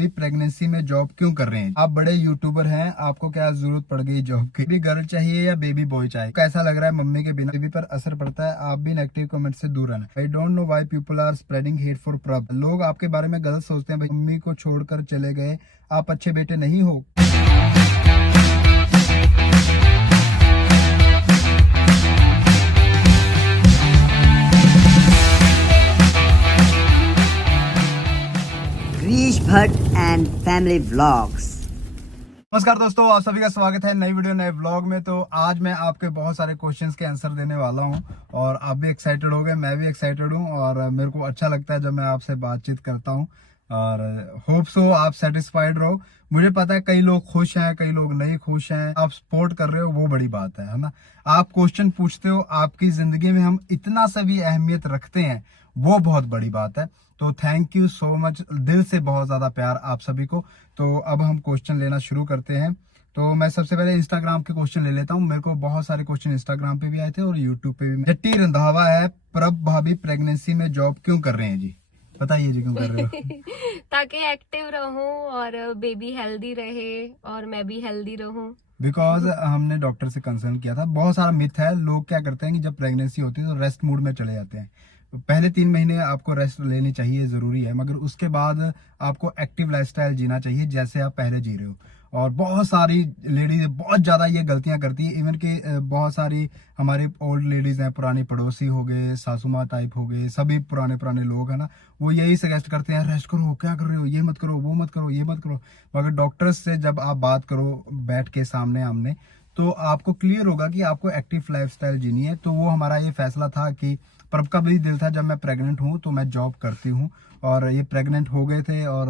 भाभी प्रेगनेंसी में जॉब क्यों कर रहे हैं? आप बड़े यूट्यूबर हैं, आपको क्या जरूरत पड़ गई जॉब की? बेबी गर्ल चाहिए या बेबी बॉय चाहिए? कैसा लग रहा है मम्मी के बिना? बेबी पर असर पड़ता है, आप भी नेगेटिव कमेंट से दूर रहना। I don't know why people are spreading hate for Prabh. लोग आपके बारे में गलत सोचते हैं, भाई मम्मी को छोड़कर चले गए, आप अच्छे बेटे नहीं हो। Krish Bhatt and Family Vlogs। नमस्कार दोस्तों, आप सभी का स्वागत है नई वीडियो नए व्लॉग में। तो आज मैं आपके बहुत सारे क्वेश्चंस के आंसर देने वाला हूं और आप भी एक्साइटेड हो गए, मैं भी एक्साइटेड हूं और मेरे को अच्छा लगता है जब मैं आपसे बातचीत करता हूं और होप सो आप सेटिस्फाइड रहो। मुझे पता है कई लोग खुश हैं, कई लोग नहीं खुश हैं, आप सपोर्ट कर रहे हो वो बड़ी बात है ना। आप क्वेश्चन पूछते हो, आपकी जिंदगी में हम इतना सा भी अहमियत रखते हैं, वो बहुत बड़ी बात है। तो थैंक यू सो मच, दिल से बहुत ज्यादा प्यार आप सभी को। तो अब हम क्वेश्चन लेना शुरू करते हैं। तो मैं सबसे पहले इंस्टाग्राम के क्वेश्चन ले लेता हूँ। मेरे को बहुत सारे क्वेश्चन इंस्टाग्राम पे भी आए थे और यूट्यूब पे भी। जट्टी रंधावा है, प्रभ भाभी प्रेगनेंसी में जॉब क्यों कर रहे हैं जी? बताइए जी, क्यों कर रहे हो? ताकि एक्टिव रहूं और बेबी हेल्दी रहे और मैं भी हेल्दी रहूं। बिकॉज हमने डॉक्टर से कंसल्ट किया था। बहुत सारा मिथ है, लोग क्या करते हैं कि जब प्रेगनेंसी होती है तो रेस्ट मूड में चले जाते हैं। पहले 3 महीने आपको रेस्ट लेनी चाहिए, जरूरी है, मगर उसके बाद आपको एक्टिव लाइफस्टाइल जीना चाहिए जैसे आप पहले जी रहे हो। और बहुत सारी लेडीज बहुत ज्यादा ये गलतियां करती है। इवन के बहुत सारी हमारे ओल्ड लेडीज हैं, पुरानी पड़ोसी हो गए, सासू माँ टाइप हो गए, सभी पुराने पुराने लोग हैं ना, वो यही सजेस्ट करते हैं रेस्ट करो, क्या कर रहे हो, ये मत करो, वो मत करो, ये मत करो। मगर डॉक्टर्स से जब आप बात करो बैठ के सामने आमने, तो आपको क्लियर होगा कि आपको एक्टिव लाइफस्टाइल जीनी है। तो वो हमारा ये फैसला था कि प्रभ का भी दिल था, जब मैं प्रेग्नेंट हूँ तो मैं जॉब करती हूँ, और ये प्रेग्नेंट हो गए थे और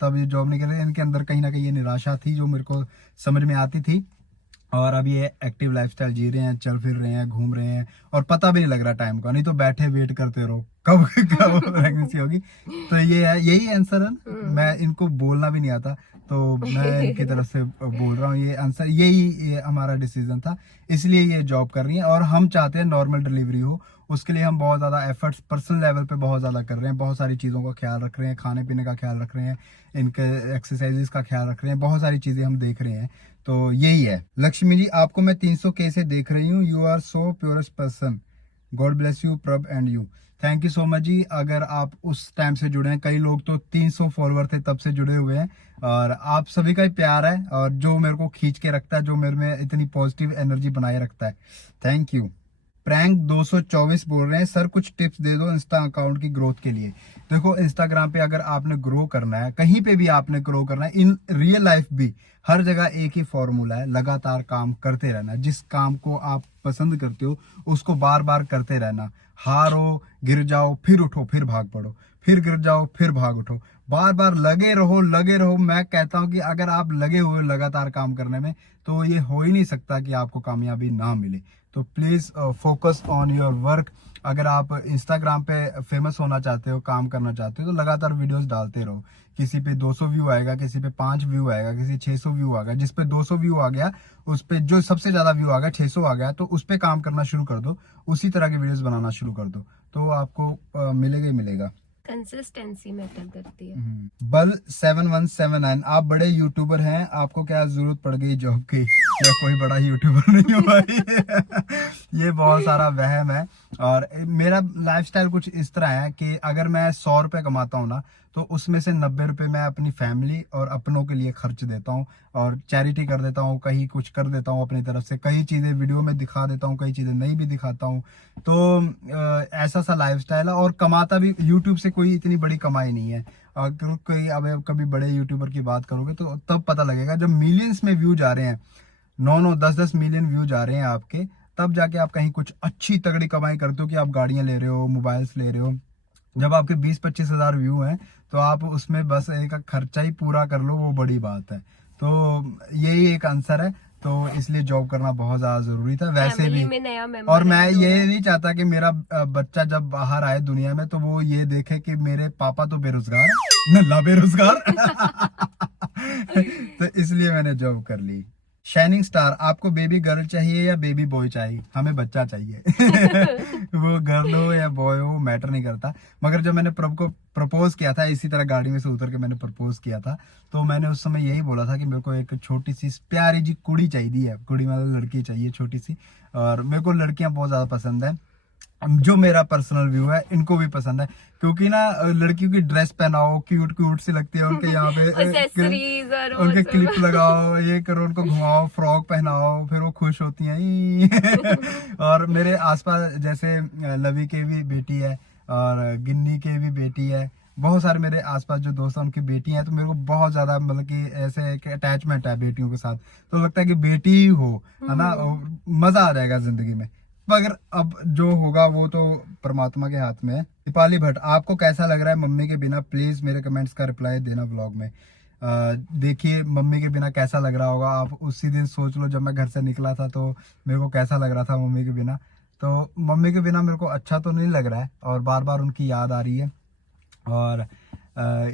तब ये जॉब नहीं कर रहे। इनके अंदर कहीं ना कहीं ये निराशा थी जो मेरे को समझ में आती थी। और अब ये एक्टिव लाइफस्टाइल जी रहे हैं, चल फिर रहे हैं, घूम रहे हैं, और पता भी नहीं लग रहा टाइम का। नहीं तो बैठे वेट करते रहो कब कब प्रेगनेंसी होगी। तो ये है, यही आंसर है ना। मैं इनको बोलना भी नहीं आता, तो मैं इनकी तरफ से बोल रहा हूँ। ये आंसर, ये हमारा डिसीजन था, इसलिए ये जॉब कर रही है। और हम चाहते हैं नॉर्मल डिलीवरी हो, उसके लिए हम बहुत ज्यादा एफर्ट्स पर्सनल लेवल पे बहुत ज्यादा कर रहे हैं। बहुत सारी चीजों का ख्याल रख रहे हैं, खाने पीने का ख्याल रख रहे हैं, इनके एक्सरसाइजेस का ख्याल रख रहे हैं, बहुत सारी चीजें हम देख रहे हैं। तो यही है। लक्ष्मी जी, आपको मैं 300K से देख रही हूँ, you are so purest person, God bless you Prabh and you. Thank you so much ji. अगर आप उस टाइम से जुड़े हैं, कई लोग तो 300 फॉलोअर थे तब से जुड़े हुए हैं, और आप सभी का ही प्यार है और जो मेरे को खींच के रखता है, जो मेरे में इतनी पॉजिटिव एनर्जी बनाए रखता है, थैंक यू। प्रैंक 224 बोल रहे हैं, सर कुछ टिप्स दे दो इंस्टा अकाउंट की ग्रोथ के लिए। देखो, इंस्टाग्राम पे अगर आपने ग्रो करना है, कहीं पे भी आपने ग्रो करना है, इन रियल लाइफ भी हर जगह एक ही फॉर्मूला है, लगातार काम करते रहना। जिस काम को आप पसंद करते हो उसको बार बार करते रहना। हारो, गिर जाओ, फिर उठो, फिर भाग पड़ो, फिर गिर जाओ, फिर भाग उठो, बार बार लगे रहो, लगे रहो। मैं कहता हूं कि अगर आप लगे हुए लगातार काम करने में, तो ये हो ही नहीं सकता कि आपको कामयाबी ना मिले। तो please focus on your work. अगर आप इंस्टाग्राम पे फेमस होना चाहते हो, काम करना चाहते हो, तो लगातार वीडियोस डालते रहो। किसी पे 200 व्यू आएगा, किसी पे 5 व्यू आएगा, किसी 600 व्यू आ गया। जिस पे 200 व्यू आ गया, उस पे जो सबसे ज्यादा व्यू आ गया 600 आ गया, तो उस पे काम करना शुरू कर दो, उसी तरह के वीडियोस बनाना शुरू कर दो, तो आपको मिलेगा ही मिलेगा। कंसिस्टेंसी मैटर करती है। बल 7179, आप बड़े यूट्यूबर हैं, आपको क्या जरूरत पड़ गई जॉब की? या कोई बड़ा यूट्यूबर नहीं हूँ भाई। ये बहुत सारा वहम है। और मेरा लाइफस्टाइल कुछ इस तरह है कि अगर मैं 100 रुपए कमाता हूँ ना, तो उसमें से 90 रुपए मैं अपनी फैमिली और अपनों के लिए खर्च देता हूँ, और चैरिटी कर देता हूँ, कहीं कुछ कर देता हूँ अपनी तरफ से। कई चीजें वीडियो में दिखा देता हूँ, कई चीजें नहीं भी दिखाता हूँ। तो ऐसा सा लाइफस्टाइल है। और कमाता भी यूट्यूब से कोई इतनी बड़ी कमाई नहीं है। अगर कोई अब कभी बड़े यूट्यूबर की बात करोगे तो तब पता लगेगा, जब मिलियंस में व्यू जा रहे हैं, 9-9, 10-10 मिलियन व्यू जा रहे हैं आपके, तब जाके आप कहीं कुछ अच्छी तगड़ी कमाई करते हो कि आप गाड़ियां ले रहे हो, मोबाइल्स ले रहे हो। जब आपके 20-25 हजार व्यू हैं, तो आप उसमें बस एक खर्चा ही पूरा कर लो, वो बड़ी बात है। तो यही एक आंसर है। तो इसलिए जॉब करना बहुत ज्यादा जरूरी था वैसे फैमिली भी। में नया मेंबर और मैं ऐड ये होगा। नहीं चाहता कि मेरा बच्चा जब बाहर आए दुनिया में, तो वो ये देखे कि मेरे पापा तो बेरोजगार, नल्ला बेरोजगार। तो इसलिए मैंने जॉब कर ली। शाइनिंग स्टार, आपको बेबी गर्ल चाहिए या बेबी बॉय चाहिए? हमें बच्चा चाहिए। वो गर्ल हो या बॉय हो मैटर नहीं करता। मगर जब मैंने प्रभ को प्रपोज किया था, इसी तरह गाड़ी में से उतर के मैंने प्रपोज किया था, तो मैंने उस समय यही बोला था कि मेरे को एक छोटी सी प्यारी जी कुड़ी चाहिए, कुड़ी मतलब लड़की चाहिए छोटी सी। और मेरे को लड़कियां बहुत ज्यादा पसंद है, जो मेरा पर्सनल व्यू है, इनको भी पसंद है। क्योंकि ना लड़कियों की ड्रेस पहनाओ, क्यूट क्यूट सी लगती है, उनके यहाँ पे एक्सेसरीज और वो उनके सब। क्लिप लगाओ, ये करो, उनको घुमाओ, फ्रॉक पहनाओ, फिर वो खुश होती हैं। ई। और मेरे आसपास जैसे लवी की भी बेटी है और गिन्नी की भी बेटी है, बहुत सारे मेरे आसपास जो दोस्त हैं उनकी बेटी हैं, तो मेरे को बहुत ज्यादा मतलब कि ऐसे एक अटैचमेंट है बेटियों के साथ। तो लगता है कि बेटी ही हो, है ना, और मजा आ जाएगा जिंदगी में। मगर अब जो होगा वो तो परमात्मा के हाथ में है। दीपाली भट्ट, आपको कैसा लग रहा है मम्मी के बिना? प्लीज मेरे कमेंट्स का रिप्लाई देना व्लॉग में। देखिए मम्मी के बिना कैसा लग रहा होगा, आप उसी दिन सोच लो जब मैं घर से निकला था तो मेरे को कैसा लग रहा था मम्मी के बिना। तो मम्मी के बिना मेरे को अच्छा तो नहीं लग रहा है, और बार बार उनकी याद आ रही है। और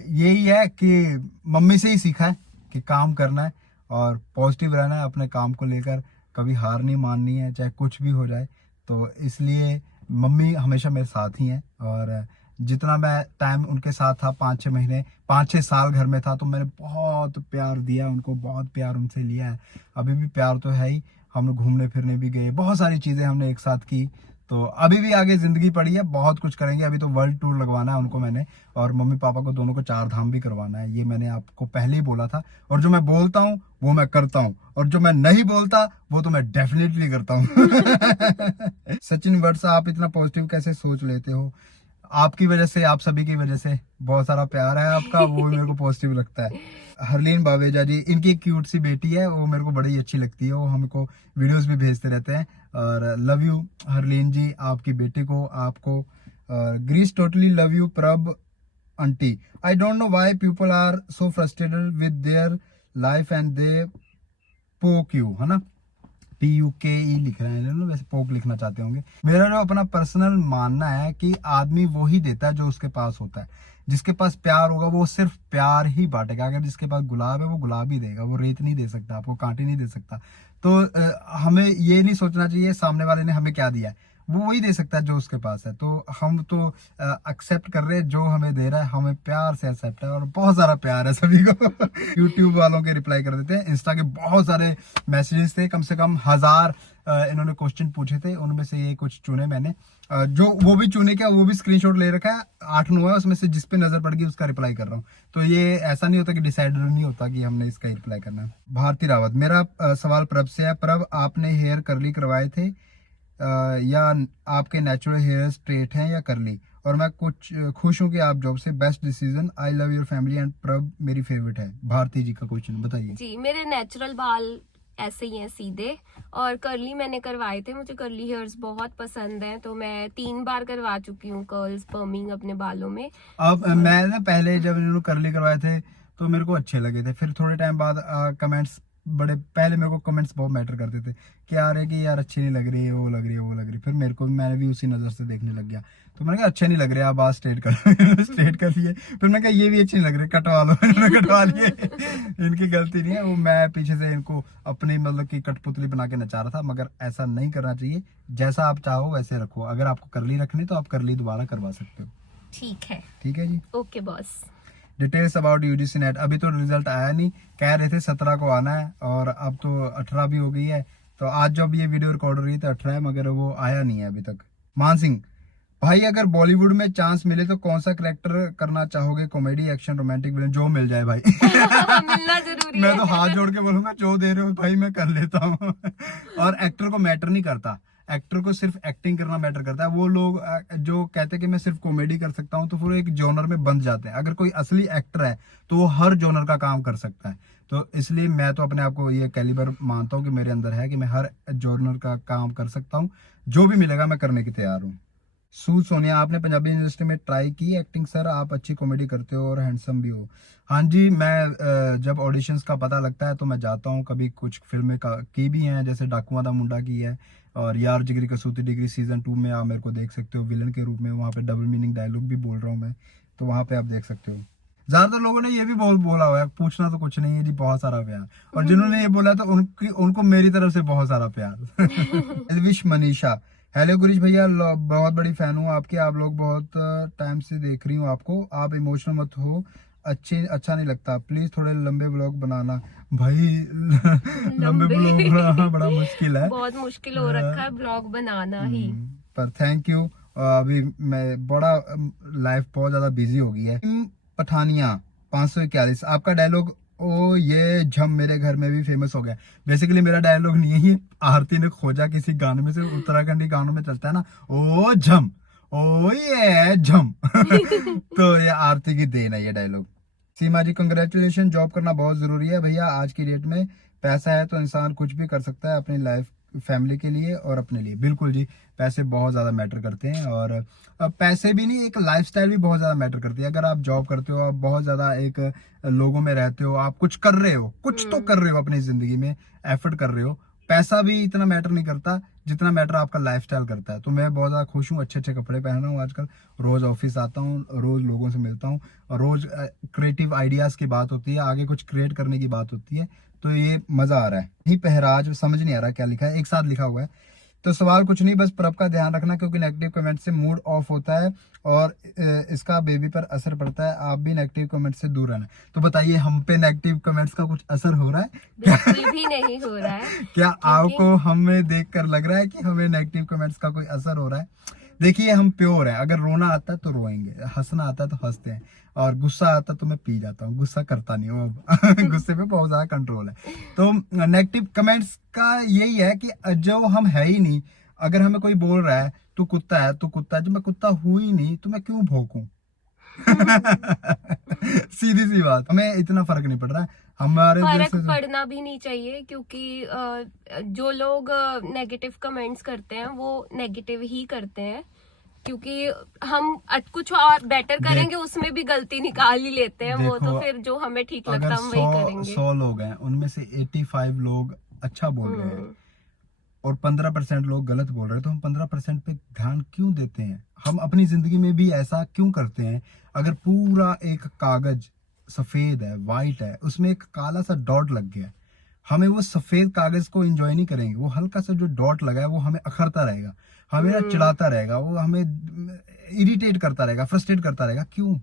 यही है कि मम्मी से ही सीखा है कि काम करना है और पॉजिटिव रहना है अपने काम को लेकर, कभी हार नहीं माननी है चाहे कुछ भी हो जाए। तो इसलिए मम्मी हमेशा मेरे साथ ही हैं, और जितना मैं टाइम उनके साथ था, 5-6 महीने, 5-6 साल घर में था, तो मैंने बहुत प्यार दिया उनको, बहुत प्यार उनसे लिया है। अभी भी प्यार तो है ही। हम लोग घूमने फिरने भी गए, बहुत सारी चीजें हमने एक साथ की। तो अभी भी आगे जिंदगी पड़ी है, बहुत कुछ करेंगे। अभी तो वर्ल्ड टूर लगवाना है उनको मैंने, और मम्मी पापा को दोनों को 4 धाम भी करवाना है, ये मैंने आपको पहले ही बोला था। और जो मैं बोलता हूँ वो मैं करता हूँ, और जो मैं नहीं बोलता वो तो मैं डेफिनेटली करता हूँ। सचिन वर्ष, आप इतना पॉजिटिव कैसे सोच लेते हो? आपकी वजह से, आप सभी की वजह से, बहुत सारा प्यार है आपका, वो मेरे को पॉजिटिव लगता है। हरलीन बावेजा जी, इनकी एक क्यूट सी बेटी है, वो मेरे को बड़ी अच्छी लगती है, वो हमको वीडियोस भी भेजते रहते हैं। और लव यू हरलीन जी, आपकी बेटे को, आपको। ग्रीस, totally love you Prabh aunty. I don't know why people are so frustrated with their life and they poke you, है ना, PUKE लिख रहे हैं, वैसे पोक लिखना चाहते होंगे। मेरा जो अपना पर्सनल मानना है कि आदमी वो ही देता है जो उसके पास होता है। जिसके पास प्यार होगा वो सिर्फ प्यार ही बांटेगा। अगर जिसके पास गुलाब है वो गुलाब ही देगा, वो रेत नहीं दे सकता, आपको कांटे नहीं दे सकता। तो हमें ये नहीं सोचना चाहिए सामने वाले ने हमें क्या दिया है, वो वही दे सकता है जो उसके पास है। तो हम तो एक्सेप्ट कर रहे हैं जो हमें दे रहा है, हमें प्यार से एक्सेप्ट है, और बहुत सारा प्यार है सभी को। यूट्यूब वालों के रिप्लाई कर देते हैं। इंस्टा के बहुत सारे मैसेजेस थे, कम से कम 1000 इन्होंने क्वेश्चन पूछे थे, उनमें से ये कुछ चुने मैंने। जो वो भी चुने क्या, वो भी स्क्रीनशॉट ले रखा है, 8-9 है, उसमें से जिस पे नजर पड़ गई उसका रिप्लाई कर रहा हूँ। तो ये ऐसा नहीं होता कि डिसाइडर नहीं होता कि हमने इसका रिप्लाई करना है। भारती रावत, मेरा सवाल प्रभ से है। प्रभ, आपने हेयर कर्ली करवाए थे या आपके नेचुरल हेयर स्ट्रेट हैं या करली? और मैं कुछ खुश हूँ कि आप जॉब से, best decision, I love your family and प्रभ मेरी फेवरेट है। भारती जी का क्वेश्चन बताइए। जी, मेरे नेचुरल बाल ऐसे ही हैं सीधे, और कर्ली मैंने करवाए थे। मुझे कर्ली हेयर्स बहुत पसंद हैं, तो मैं 3 बार करवा चुकी हूँ कर्ल्स, पर्मिंग अपने बालों में। अब मैं ना पहले जब इन्होंने करली करवाए थे तो मेरे को अच्छे लगे थे, फिर थोड़े टाइम बाद कमेंट्स, बड़े पहले मेरे को कमेंट्स बहुत मैटर करते थे कि यार है कि यार अच्छी नहीं लग रही है, वो लग रही है, वो लग रही है। फिर मेरे को, मैंने भी उसी नजर से देखने लग गया, तो मैंने कहा अच्छे नहीं लग रहे, आप बात स्ट्रेट कर स्ट्रेट कर लिए। फिर मैं कहा ये भी अच्छे नहीं लग रहे, कटवा लो। इन्होंने कटवा लिए। इनकी गलती नहीं है, वो मैं पीछे से इनको अपनी मतलब की कठपुतली बना के नचा रहा था। मगर ऐसा नहीं करना चाहिए, जैसा आप चाहो वैसे रखो। अगर आपको करली रखनी तो आप करली दोबारा करवा सकते हो। ठीक है, ठीक है ji. Okay boss. Details about UGC net, अभी तो रिजल्ट आया नहीं, कह रहे थे 17 को आना है, और अब तो 18 भी हो गई है। तो आज जब ये वीडियो रिकॉर्ड हो रही थी 18 है, मगर वो आया नहीं है अभी तक। मान सिंह, भाई अगर बॉलीवुड में चांस मिले तो कौन सा करेक्टर करना चाहोगे? कॉमेडी, एक्शन, रोमांटिक, विलन, जो मिल जाए भाई। मिलना जरूरी मैं है। तो हाथ जोड़ के बोलूंगा जो दे रहे हो भाई मैं कर लेता हूँ। और एक्टर को मैटर नहीं करता, एक्टर को सिर्फ एक्टिंग करना मैटर करता है। वो लोग जो कहते हैं कि मैं सिर्फ कॉमेडी कर सकता हूँ, तो फिर एक जॉनर में बंध जाते हैं। अगर कोई असली एक्टर है तो वो हर जॉनर का काम कर सकता है। तो इसलिए मैं तो अपने आप को ये कैलिबर मानता हूँ कि मेरे अंदर है कि मैं हर जॉनर का काम कर सकता हूँ। जो भी मिलेगा मैं करने की तैयार हूँ। सू सोनिया, आपने पंजाबी इंडस्ट्री में ट्राई की एक्टिंग? सर आप अच्छी कॉमेडी करते हो और हैंडसम भी हो। हाँ जी, मैं जब ऑडिशंस का पता लगता है तो मैं जाता हूँ। कभी कुछ फिल्में की भी हैं, जैसे डाकुआ दा मुंडा की है, और यार जिगरी कसूती डिग्री सीजन 2 में आप मेरे को देख सकते हो विलन के रूप में। वहाँ पे डबल मीनिंग डायलॉग भी बोल रहा हूँ मैं, तो वहाँ पे आप देख सकते हो। ज्यादातर लोगों ने ये भी बोला हुआ है, पूछना तो कुछ नहीं है जी, बहुत सारा प्यार। और जिन्होंने ये बोला तो उनको मेरी तरफ से बहुत सारा प्यार। एलविश मनीषा, हेलो गुरीश भैया, बहुत बड़ी फैन हूँ आपकी, आप लोग बहुत टाइम से देख रही हूँ आपको, आप इमोशनल मत हो, अच्छा नहीं लगता, प्लीज थोड़े लंबे ब्लॉग बनाना। भाई लंबे ब्लॉग बनाना बड़ा मुश्किल है, बहुत मुश्किल हो रखा है ब्लॉग बनाना ही। पर थैंक यू। अभी मैं बड़ा लाइफ बहुत ज्यादा बिजी हो गई है। पठानिया 541, आपका डायलॉग ओ ये झम मेरे घर में भी फेमस हो गया। बेसिकली मेरा डायलॉग नहीं है, ये आरती ने खोजा किसी गाने में से, उत्तराखंडी गानों में चलता है ना, ओ झम ओ ये झम। तो ये आरती की देन है ये डायलॉग। सीमा जी कंग्रेचुलेशन, जॉब करना बहुत जरूरी है भैया, आज की डेट में पैसा है तो इंसान कुछ भी कर सकता है अपनी लाइफ फैमिली के लिए और अपने लिए। बिल्कुल जी, पैसे बहुत ज्यादा मैटर करते हैं, और पैसे भी नहीं, एक लाइफस्टाइल भी बहुत ज्यादा मैटर करती है। अगर आप जॉब करते हो, आप बहुत ज्यादा एक लोगों में रहते हो, आप कुछ कर रहे हो, कुछ तो कर रहे हो अपनी जिंदगी में, एफर्ट कर रहे हो, पैसा भी इतना मैटर नहीं करता जितना मैटर आपका लाइफस्टाइल करता है। तो मैं बहुत ज्यादा खुश हूँ, अच्छे कपड़े पहन रहा हूँ आजकल, रोज ऑफिस आता हूँ, रोज लोगों से मिलता हूँ, और रोज क्रिएटिव आइडियाज की बात होती है, आगे कुछ क्रिएट करने की बात होती है, तो ये मजा आ रहा है। ही पहराज, समझ नहीं आ रहा क्या लिखा है, एक साथ लिखा हुआ है। तो सवाल कुछ नहीं, बस प्रभ का ध्यान रखना, क्योंकि नेगेटिव कमेंट से मूड ऑफ होता है और इसका बेबी पर असर पड़ता है, आप भी नेगेटिव कमेंट से दूर रहना। तो बताइए, हम पे नेगेटिव कमेंट्स का कुछ असर हो रहा है? बिल्कुल भी नहीं हो रहा है। क्या आपको हमें देखकर लग रहा है कि हमें नेगेटिव कमेंट्स का कोई असर हो रहा है? देखिए, हम प्योर हैं, अगर रोना आता है तो रोएंगे, हंसना आता है तो हंसते हैं, और गुस्सा आता है तो मैं पी जाता हूँ, गुस्सा करता नहीं हूँ अब। गुस्से पे बहुत ज्यादा कंट्रोल है। तो नेगेटिव कमेंट्स का यही है कि जो हम है ही नहीं, अगर हमें कोई बोल रहा है तू कुत्ता है, तू कुत्ता है, जब मैं कुत्ता हूँ ही नहीं तो मैं क्यों भौंकूं? सीधी सी बात, हमें इतना फर्क नहीं पड़ रहा है हमारे फर्क पड़ना भी नहीं चाहिए, क्योंकि जो लोग नेगेटिव कमेंट्स करते हैं वो नेगेटिव ही करते हैं, क्योंकि हम कुछ और बेटर करेंगे उसमें भी गलती निकाल ही लेते हैं। वो तो फिर जो हमें ठीक लगता है हम वही करेंगे। 100 लोग हैं, उनमें से 85 लोग अच्छा बोल रहे हैं और 15% लोग गलत बोल रहे हैं, तो हम 15% पे ध्यान क्यों देते हैं? हम अपनी जिंदगी में भी ऐसा क्यों करते हैं? अगर पूरा एक कागज सफेद है, वाइट है, उसमें एक काला सा डॉट लग गया, हमें वो सफेद कागज को एंजॉय नहीं करेंगे, वो हल्का सा जो डॉट लगा है वो हमें अखरता रहेगा, हमें ना चिढ़ाता रहेगा, वो हमें इरिटेट करता रहेगा, फ्रस्ट्रेट करता रहेगा। क्यों?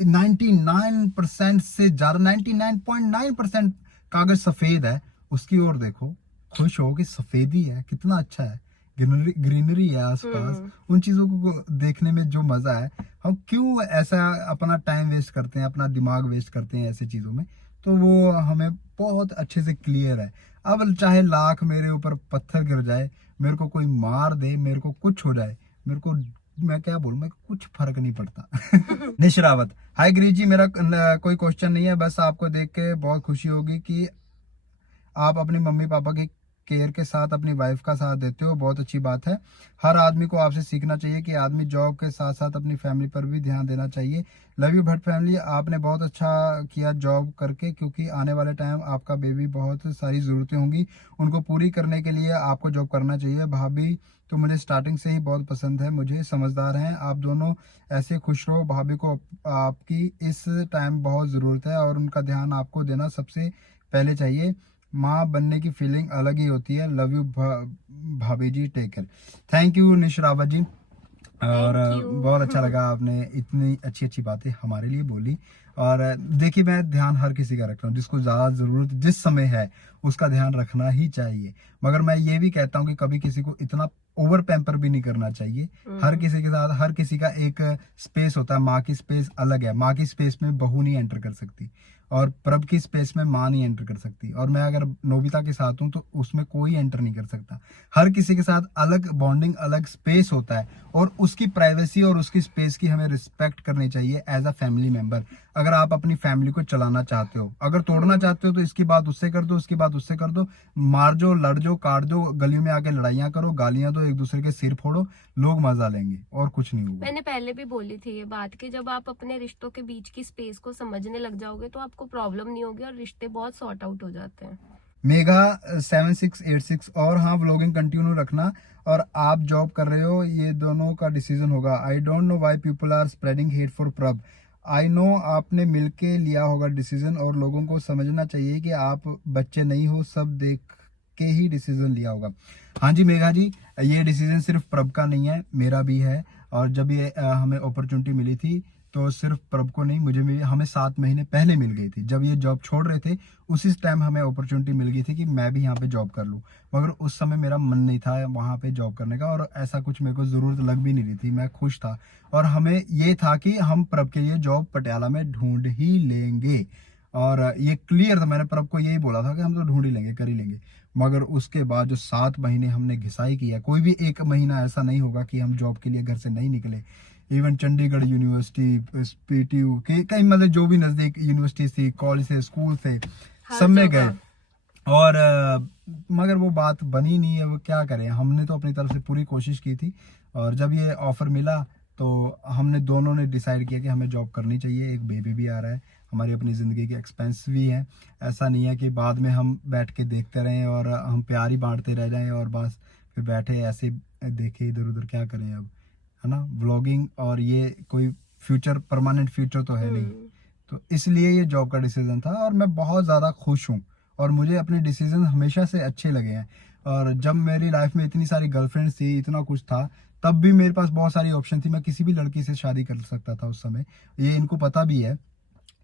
99% से ज्यादा, 99.9% कागज सफेद है, उसकी ओर देखो, खुश हो कि सफेदी है, कितना अच्छा है, ग्रीनरी है आसपास, उन चीजों को देखने में जो मजा है, हम क्यों ऐसा अपना टाइम वेस्ट करते हैं, अपना दिमाग वेस्ट करते हैं ऐसी चीजों में? तो वो हमें बहुत अच्छे से क्लियर है। अब चाहे लाख मेरे ऊपर पत्थर गिर जाए, मेरे को कोई मार दे, मेरे को कुछ हो जाए, मेरे को, मैं क्या बोलूं, मैं कुछ फर्क नहीं पड़ता। निशरावत, हाय गिरीश जी, मेरा कोई क्वेश्चन नहीं है, बस आपको देख के बहुत खुशी होगी कि आप अपनी मम्मी पापा की केयर के साथ अपनी वाइफ का साथ देते हो, बहुत अच्छी बात है। हर आदमी को आपसे सीखना चाहिए कि आदमी जॉब के साथ साथ अपनी फैमिली पर भी ध्यान देना चाहिए। लव यू भट्ट फैमिली, आपने बहुत अच्छा किया जॉब करके, क्योंकि आने वाले टाइम आपका बेबी बहुत सारी ज़रूरतें होंगी, उनको पूरी करने के लिए आपको जॉब करना चाहिए। भाभी तो मुझे स्टार्टिंग से ही बहुत पसंद है, मुझे समझदार हैं आप दोनों, ऐसे खुश रहो। भाभी को आपकी इस टाइम बहुत ज़रूरत है और उनका ध्यान आपको देना सबसे पहले चाहिए। माँ बनने की फीलिंग अलग ही होती है। लव यू भाभी जी, टेक केयर। थैंक यू निशरावत जी, और बहुत अच्छा लगा आपने इतनी अच्छी अच्छी बातें हमारे लिए बोली। और देखिए, मैं ध्यान हर किसी का रखता हूँ, जिसको ज्यादा जरूरत जिस समय है उसका ध्यान रखना ही चाहिए, मगर मैं ये भी कहता हूँ कि कभी किसी को इतना ओवर पैम्पर भी नहीं करना चाहिए। हर किसी के साथ, हर किसी का एक स्पेस होता है, माँ की स्पेस अलग है, माँ की स्पेस में बहू नहीं एंटर कर सकती, और प्रभ की स्पेस में माँ नहीं एंटर कर सकती, और मैं अगर नोबिता के साथ हूँ तो उसमें कोई एंटर नहीं कर सकता। हर किसी के साथ अलग बॉन्डिंग, अलग स्पेस होता है, और उसकी प्राइवेसी और उसकी स्पेस की हमें रिस्पेक्ट करनी चाहिए एज अ फैमिली मेंबर। अगर आप अपनी फैमिली को चलाना चाहते हो, अगर तोड़ना चाहते हो, तो इसकी बात उससे कर दो, उसकी बात उससे कर दो, मार जो, लड़ जो, काट दो, गलियों में आके लड़ाइयाँ करो, गालियां दो, एक दूसरे के सिर फोड़ो, लोग मजा लेंगे और कुछ नहीं होगा। मैंने पहले भी बोली थी ये बात कि जब आप अपने रिश्तों के बीच की स्पेस को समझने लग जाओगे तो आपको प्रॉब्लम नहीं होगी और रिश्ते बहुत सॉर्ट आउट हो जाते हैं। मेघा 7686, और हाँ, व्लॉगिंग कंटिन्यू रखना, और आप जॉब कर रहे हो, ये दोनों का डिसीजन होगा। I don't know why people are spreading hate for Prabh. I no आपने मिलके लिया होगा डिसीजन, और लोगों को समझना चाहिए कि आप बच्चे नहीं हो, सब देख के ही डिसीजन लिया होगा। हाँ जी मेघा जी, ये डिसीजन सिर्फ प्रभ का नहीं है, मेरा भी है। और जब ये हमें अपॉर्चुनिटी मिली थी तो सिर्फ प्रभ को नहीं, मुझे भी, हमें 7 महीने पहले मिल गई थी। जब ये जॉब छोड़ रहे थे उसी टाइम हमें अपॉर्चुनिटी मिल गई थी कि मैं भी यहाँ पे जॉब कर लूँ, मगर उस समय मेरा मन नहीं था वहाँ पे जॉब करने का, और ऐसा कुछ मेरे को ज़रूरत लग भी नहीं रही थी, मैं खुश था। और हमें ये था कि हम प्रभ के लिए जॉब पटियाला में ढूंढ ही लेंगे, और ये क्लियर था, मैंने प्रभ को यही बोला था कि हम तो ढूंढ ही लेंगे, कर ही लेंगे। मगर उसके बाद जो 7 महीने हमने घिसाई किया, कोई भी एक महीना ऐसा नहीं होगा कि हम जॉब के लिए घर से नहीं निकले। इवन चंडीगढ़ यूनिवर्सिटी, PTU के कई, मतलब जो भी नजदीक यूनिवर्सिटी थी, कॉलेज थे, स्कूल थे, सब में गए। और मगर वो बात बनी नहीं है, वो क्या करें, हमने तो अपनी तरफ से पूरी कोशिश की थी। और जब ये ऑफर मिला तो हमने दोनों ने डिसाइड किया कि हमें जॉब करनी चाहिए। एक बेबी भी आ रहा है, हमारी अपनी ज़िंदगी के एक्सपेंस भी हैं। ऐसा नहीं है कि बाद में हम बैठ के देखते रहें और हम प्यार ही बांटते रह जाएं और बस फिर बैठे ऐसे देखे इधर उधर, क्या करें अब, है ना। व्लॉगिंग और ये कोई फ्यूचर, परमानेंट फ्यूचर तो है नहीं, तो इसलिए ये जॉब का डिसीजन था। और मैं बहुत ज़्यादा खुश हूँ और मुझे अपने डिसीजन हमेशा से अच्छे लगे हैं। और जब मेरी लाइफ में इतनी सारी गर्लफ्रेंड्स थी, इतना कुछ था, तब भी मेरे पास बहुत सारी ऑप्शन थी, मैं किसी भी लड़की से शादी कर सकता था उस समय, ये इनको पता भी है।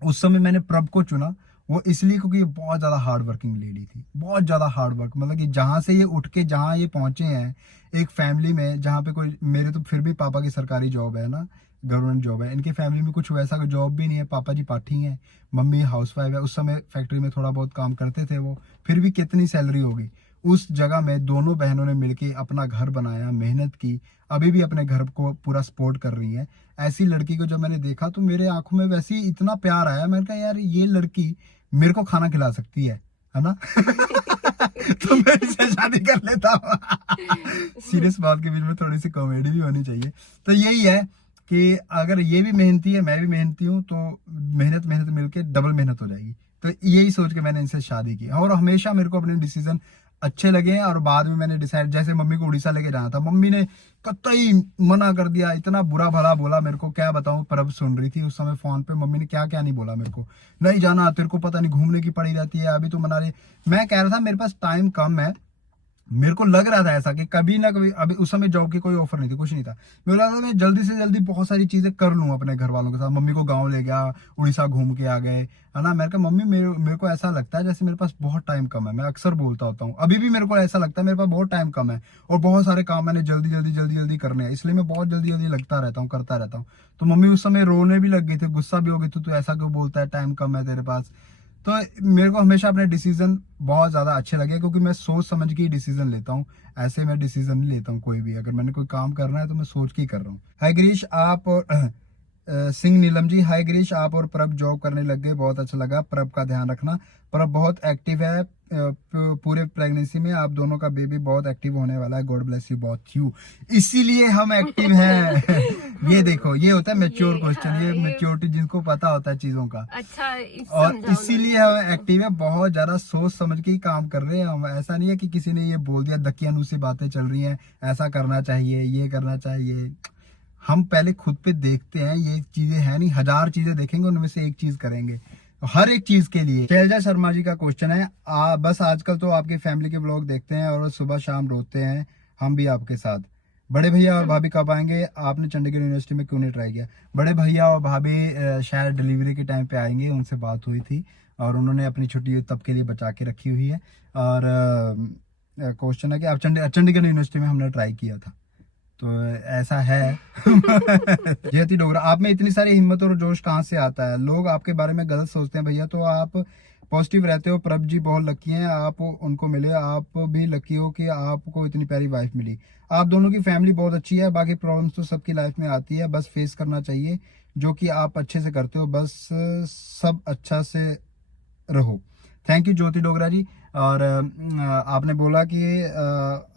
उस समय मैंने प्रभ को चुना, वो इसलिए क्योंकि ये बहुत ज़्यादा हार्ड वर्किंग लेडी थी, बहुत ज़्यादा हार्ड वर्क, मतलब कि जहाँ से ये उठ के जहाँ ये पहुँचे हैं, एक फैमिली में जहाँ पे कोई, मेरे तो फिर भी पापा की सरकारी जॉब है ना, गवर्नमेंट जॉब है, इनकी फैमिली में कुछ वैसा जॉब भी नहीं है। पापा जी पाठी हैं, मम्मी हाउसवाइफ है। उस समय फैक्ट्री में थोड़ा बहुत काम करते थे वो, फिर भी कितनी सैलरी होगी। उस जगह में दोनों बहनों ने मिलके अपना घर बनाया, मेहनत की, अभी भी अपने घर को पूरा सपोर्ट कर रही हैं। ऐसी लड़की को जब मैंने देखा तो मेरे आंखों में वैसे ही इतना प्यार आया, मैंने कहा यार ये लड़की मेरे को खाना खिला सकती है ना। तो मैं इससे शादी कर लेता हूँ। सीरियस बात के बीच में थोड़ी सी कॉमेडी भी होनी चाहिए। तो यही है कि अगर ये भी मेहनती है, मैं भी मेहनती हूँ, तो मेहनत मेहनत मिलके डबल मेहनत हो जाएगी। तो यही सोच के मैंने इनसे शादी की, और हमेशा मेरे को अपने डिसीजन अच्छे लगे हैं। और बाद में मैंने डिसाइड, जैसे मम्मी को उड़ीसा लेके जाना था, मम्मी ने कतई मना कर दिया, इतना बुरा भला बोला मेरे को, क्या बताऊं। प्रभ सुन रही थी उस समय फोन पे, मम्मी ने क्या क्या नहीं बोला मेरे को, नहीं जाना तेरे को, पता नहीं घूमने की पड़ी रहती है, अभी तो मना रही। मैं कह रहा था मेरे पास टाइम कम है, मेरे को लग रहा था ऐसा कि कभी ना कभी, अभी उस समय जॉब की कोई ऑफर नहीं थी, कुछ नहीं था, मेरे लगा था मैं जल्दी से जल्दी बहुत सारी चीजें कर लूं अपने घर वालों के साथ। मम्मी को गांव ले गया, उड़ीसा घूम के आ गए, है ना। मैंने कहा मम्मी मेरे को ऐसा लगता है जैसे मेरे पास बहुत टाइम कम है, मैं अक्सर बोलता होता हूँ, अभी भी मेरे को ऐसा लगता है मेरे पास बहुत टाइम कम है और बहुत सारे काम मैंने जल्दी करने हैं, इसलिए मैं बहुत जल्दी लगता रहता हूँ, करता रहता हूँ। तो मम्मी उस समय रोने भी लग गई थी, गुस्सा भी हो गई थी, तू ऐसा क्यों बोलता है, टाइम कम है तेरे पास। तो मेरे को हमेशा अपने डिसीजन बहुत ज्यादा अच्छे लगे, क्योंकि मैं सोच समझ के ही डिसीजन लेता हूँ, ऐसे मैं डिसीजन नहीं लेता हूँ कोई भी। अगर मैंने कोई काम करना है तो मैं सोच के ही कर रहा हूँ। हाय गिरीश, आप और सिंह नीलम जी, हाय गिरीश, आप और प्रभ जॉब करने लग गए, बहुत अच्छा लगा। प्रभ का ध्यान रखना, प्रभ बहुत एक्टिव है, पूरे प्रेगनेंसी में आप दोनों का बेबी बहुत एक्टिव होने वाला है, गॉड ब्लेस यू बहुत यू, इसीलिए हम एक्टिव हैं। ये देखो, ये होता है मैच्योर क्वेश्चन, ये मैच्योरिटी जिनको पता होता है चीजों का। अच्छा, और इसीलिए हम एक्टिव है, बहुत ज्यादा सोच समझ के ही काम कर रहे हैं हम। ऐसा नहीं है कि किसी ने ये बोल दिया, दकियानूसी बातें चल रही हैं, ऐसा करना चाहिए, ये करना चाहिए। हम पहले खुद पे देखते हैं, ये चीजें है नहीं, 1000 चीजें देखेंगे, उनमें से एक चीज करेंगे, हर एक चीज के लिए। शैलजा शर्मा जी का क्वेश्चन है, बस आजकल तो आपके फैमिली के व्लॉग देखते हैं और सुबह शाम रोते हैं, हम भी आपके साथ। बड़े भैया और भाभी कब आएंगे, आपने चंडीगढ़ यूनिवर्सिटी में क्यों नहीं ट्राई किया। बड़े भैया और भाभी शायद डिलीवरी के टाइम पे आएंगे, उनसे बात हुई थी और उन्होंने अपनी छुट्टी तब के लिए बचा के रखी हुई है। और क्वेश्चन है कि आप चंडीगढ़ यूनिवर्सिटी में हमने ट्राई किया था, तो ऐसा है। जयती डोगरा, आप में इतनी सारी हिम्मत और जोश कहाँ से आता है, लोग आपके बारे में गलत सोचते हैं भैया, तो आप पॉजिटिव रहते हो। प्रभ जी बहुत लकी हैं, आप उनको मिले, आप भी लकी हो कि आपको इतनी प्यारी वाइफ मिली। आप दोनों की फैमिली बहुत अच्छी है, बाकी प्रॉब्लम्स तो सबकी लाइफ में आती है, बस फेस करना चाहिए, जो कि आप अच्छे से करते हो, बस सब अच्छा से रहो। थैंक यू ज्योति डोगरा जी। और आपने बोला कि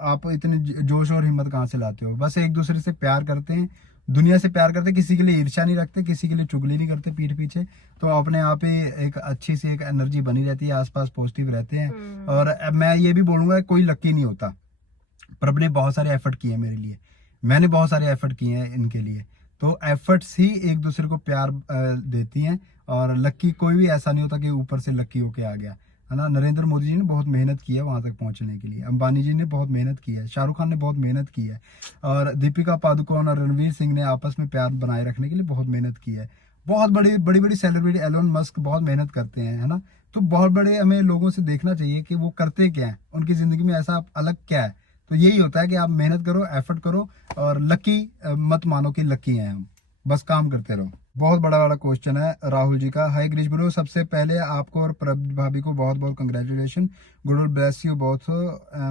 आप इतने जोश और हिम्मत कहाँ से लाते हो, बस एक दूसरे से प्यार करते हैं, दुनिया से प्यार करते हैं, किसी के लिए ईर्ष्या नहीं रखते, किसी के लिए चुगली नहीं करते पीठ पीछे, तो अपने आप ही एक अच्छी सी एक एनर्जी बनी रहती है, आसपास पॉजिटिव रहते हैं। और मैं ये भी बोलूंगा कोई लकी नहीं होता, प्रभ ने बहुत सारे एफर्ट किए मेरे लिए, मैंने बहुत सारे एफर्ट किए हैं इनके लिए, तो एफर्ट्स ही एक दूसरे को प्यार देती हैं। और लक्की कोई भी ऐसा नहीं होता कि ऊपर से लक्की होके आ गया, है ना। नरेंद्र मोदी जी ने बहुत मेहनत की है वहां तक पहुंचने के लिए, अंबानी जी ने बहुत मेहनत की है, शाहरुख खान ने बहुत मेहनत की है, और दीपिका पादुकोण और रणवीर सिंह ने आपस में प्यार बनाए रखने के लिए बहुत मेहनत की है। बहुत बड़ी बड़ी बड़ी सेलिब्रिटी एलोन मस्क बहुत मेहनत करते हैं, है ना। तो बहुत बड़े हमें लोगों से देखना चाहिए कि वो करते क्या है, उनकी जिंदगी में ऐसा अलग क्या है। तो यही होता है कि आप मेहनत करो, एफर्ट करो, और लकी मत मानो कि लकी हैं हम, बस काम करते रहो। बहुत बड़ा बड़ा क्वेश्चन है राहुल जी का। हाय ग्रीश ब्रो, सबसे पहले आपको और प्रभ भाभी को बहुत बहुत congratulation, good will bless you both,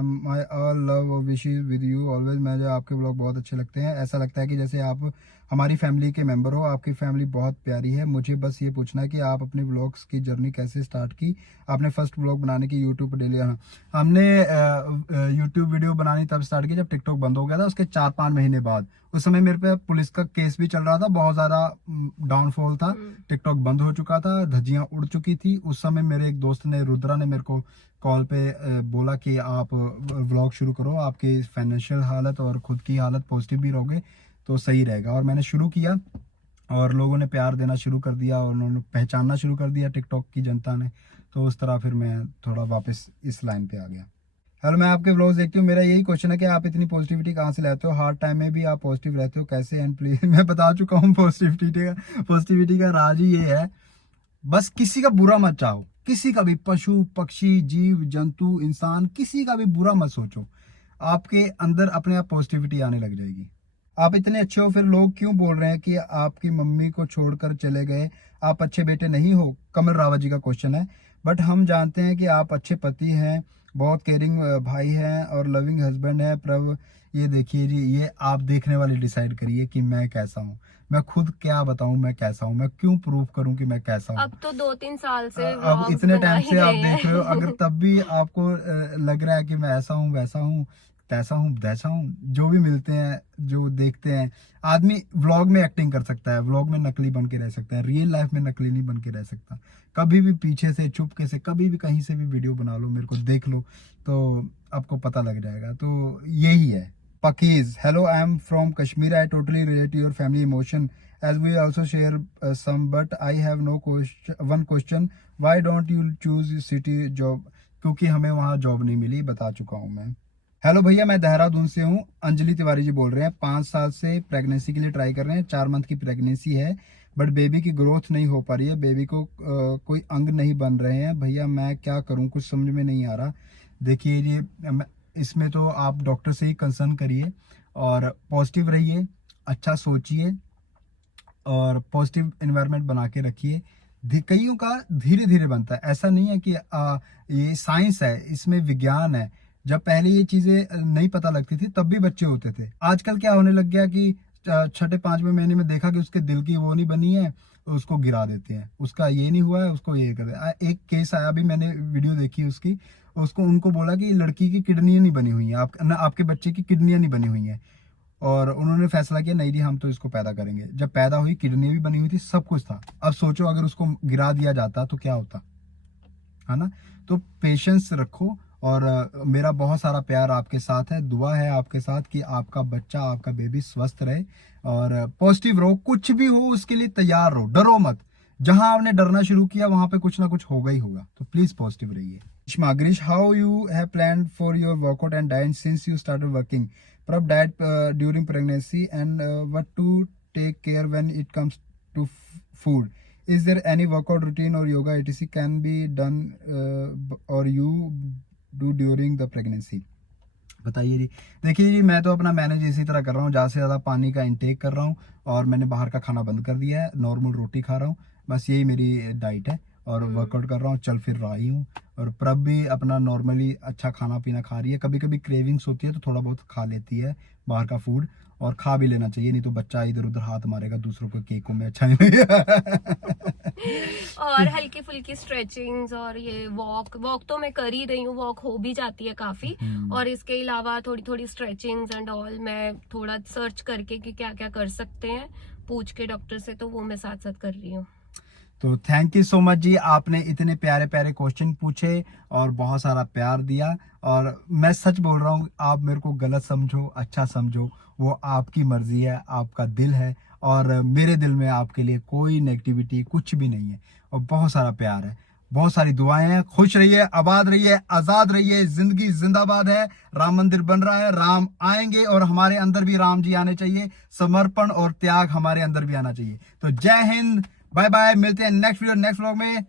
my all love wishes with you always. मुझे आपके ब्लॉग बहुत अच्छे लगते हैं, ऐसा लगता है कि जैसे आप हमारी फैमिली के मेंबर हो। आपकी फैमिली बहुत प्यारी है। मुझे बस ये पूछना है कि आप अपने ब्लॉग्स की जर्नी कैसे स्टार्ट की, आपने फर्स्ट ब्लॉग बनाने की यूट्यूब पर डेली। हमने यूट्यूब वीडियो बनानी तब स्टार्ट की जब टिकटॉक बंद हो गया था, उसके 4-5 महीने बाद। उस समय मेरे पे पुलिस का केस भी चल रहा था, बहुत ज्यादा डाउनफॉल था, टिकटॉक बंद हो चुका था, धज्जियां उड़ चुकी थी। उस समय मेरे एक दोस्त ने, रुद्रा ने, मेरे को कॉल पे बोला कि आप व्लॉग शुरू करो, आपकी फाइनेंशियल हालत और खुद की हालत पॉजिटिव भी रहोगे तो सही रहेगा। और मैंने शुरू किया और लोगों ने प्यार देना शुरू कर दिया और उन्होंने पहचानना शुरू कर दिया टिकटॉक की जनता ने। तो उस तरह फिर मैं थोड़ा वापस इस लाइन पे आ गया। हेलो, मैं आपके व्लॉग्स देखती हूँ, मेरा यही क्वेश्चन है कि आप इतनी पॉजिटिविटी कहाँ से लाते हो, हार्ड टाइम में भी आप पॉजिटिव रहते हो कैसे, एंड प्लीज। मैं बता चुका हूँ पॉजिटिविटी का राज ही ये है, बस किसी का बुरा मत चाहो, किसी का भी, पशु पक्षी जीव जंतु इंसान, किसी का भी बुरा मत सोचो, आपके अंदर अपने आप पॉजिटिविटी आने लग जाएगी। आप इतने अच्छे हो, फिर लोग क्यों बोल रहे हैं कि आपकी मम्मी को छोड़कर चले गए, आप अच्छे बेटे नहीं हो। कमल रावत जी का क्वेश्चन है। बट हम जानते हैं कि आप अच्छे पति हैं, बहुत केयरिंग भाई हैं और लविंग हस्बैंड है। प्रभ, ये देखिए जी, ये आप देखने वाले डिसाइड करिए कि मैं कैसा हूँ। मैं खुद क्या बताऊं मैं कैसा हूँ, मैं क्यों प्रूव करूं कि मैं कैसा हूँ। अब तो 2-3 साल से अब व्लॉग्स इतने बना टाइम ही से आप रहे देख रहे हो, हैं। अगर तब भी आपको लग रहा है कि मैं ऐसा हूँ वैसा हूँ, तैसा हूँ वैसा हूँ, जो भी मिलते हैं जो देखते हैं, आदमी व्लॉग में एक्टिंग कर सकता है, व्लॉग में नकली बन के रह सकता है, रियल लाइफ में नकली नहीं बन के रह सकता। कभी भी पीछे से चुपके से कभी भी कहीं से भी वीडियो बना लो, मेरे को देख लो तो आपको पता लग जाएगा। तो यही है। Pakiz, hello, I am from Kashmir. I totally relate to your family emotion as we also share some, but I have no question, one question. Why don't you choose city job? क्योंकि हमें वहाँ job नहीं मिली, बता चुका हूँ मैं। Hello भैया, मैं देहरादून से हूँ, अंजलि तिवारी जी बोल रहे हैं। 5 साल से प्रेगनेंसी के लिए ट्राई कर रहे हैं, 4 मंथ की प्रेगनेंसी है, बट बेबी की ग्रोथ नहीं हो पा रही है, बेबी को कोई अंग नहीं बन रहे हैं। भैया मैं क्या करूँ, कुछ समझ में नहीं आ रहा। देखिए जी, इसमें तो आप डॉक्टर से ही कंसर्न करिए और पॉजिटिव रहिए, अच्छा सोचिए और पॉजिटिव एनवायरनमेंट बना के रखिए। कईयों का धीरे धीरे बनता है, ऐसा नहीं है कि ये साइंस है, इसमें विज्ञान है। जब पहले ये चीजें नहीं पता लगती थी तब भी बच्चे होते थे। आजकल क्या होने लग गया कि 6-5वें महीने में देखा कि उसके दिल की वो नहीं बनी है, उसको गिरा देते हैं, उसका ये नहीं हुआ है उसको ये कर दे। एक केस आया, अभी मैंने वीडियो देखी उसकी, उसको उनको बोला कि लड़की की किडनियां नहीं बनी हुई है, आपके बच्चे की किडनियां नहीं बनी हुई हैं, और उन्होंने फैसला किया नहीं जी हम तो इसको पैदा करेंगे। जब पैदा हुई, किडनी भी बनी हुई थी, सब कुछ था। अब सोचो अगर उसको गिरा दिया जाता तो क्या होता, है ना। तो पेशेंस रखो और मेरा बहुत सारा प्यार आपके साथ है, दुआ है आपके साथ कि आपका बच्चा, आपका बेबी स्वस्थ रहे और पॉजिटिव रहो। कुछ भी हो उसके लिए तैयार रहो, डरो मत। जहां आपने डरना शुरू किया वहां पे कुछ ना कुछ होगा ही होगा, तो प्लीज पॉजिटिव रहिए। Grish, how you have planned for your workout and diet since you started working? Prep diet during pregnancy and what to take care when it comes to food. Is there any workout routine or yoga etc can be done or you do during the pregnancy? बताइए जी। देखिए जी, मैं तो अपना manage इसी तरह कर रहा हूँ, ज़्यादा से ज़्यादा पानी का इंटेक कर रहा हूँ और मैंने बाहर का खाना बंद कर दिया है, नॉर्मल रोटी खा रहा हूँ, बस यही मेरी डाइट है। और वर्कआउट कर रहा हूँ, चल फिर रहा ही हूँ। और प्रभ भी अपना नॉर्मली अच्छा खाना पीना खा रही है, कभी कभी क्रेविंग्स होती है तो थोड़ा बहुत खा लेती है बाहर का फूड, और खा भी लेना चाहिए, नहीं तो बच्चा इधर उधर हाथ मारेगा दूसरों को केकों में, अच्छा नहीं लगेगा। और हल्की फुल्की स्ट्रेचिंग्स और ये वॉक तो मैं कर ही रही हूँ, वॉक हो भी जाती है काफी। और इसके अलावा थोड़ी थोड़ी स्ट्रेचिंग्स एंड ऑल मैं थोड़ा सर्च करके कि क्या क्या कर सकते हैं पूछ के डॉक्टर से, तो वो मैं साथ साथ कर रही हूँ। तो थैंक यू सो मच जी, आपने इतने प्यारे प्यारे क्वेश्चन पूछे और बहुत सारा प्यार दिया। और मैं सच बोल रहा हूँ, आप मेरे को गलत समझो अच्छा समझो, वो आपकी मर्जी है, आपका दिल है, और मेरे दिल में आपके लिए कोई नेगेटिविटी कुछ भी नहीं है, और बहुत सारा प्यार है, बहुत सारी दुआएं हैं। खुश रहिए, आबाद रहिए, आजाद रहिए, जिंदगी जिंदाबाद है। राम मंदिर बन रहा है, राम आएंगे, और हमारे अंदर भी राम जी आने चाहिए। समर्पण और त्याग हमारे अंदर भी आना चाहिए। तो जय हिंद, बाय बाय, मिलते हैं नेक्स्ट वीडियो नेक्स्ट व्लॉग में।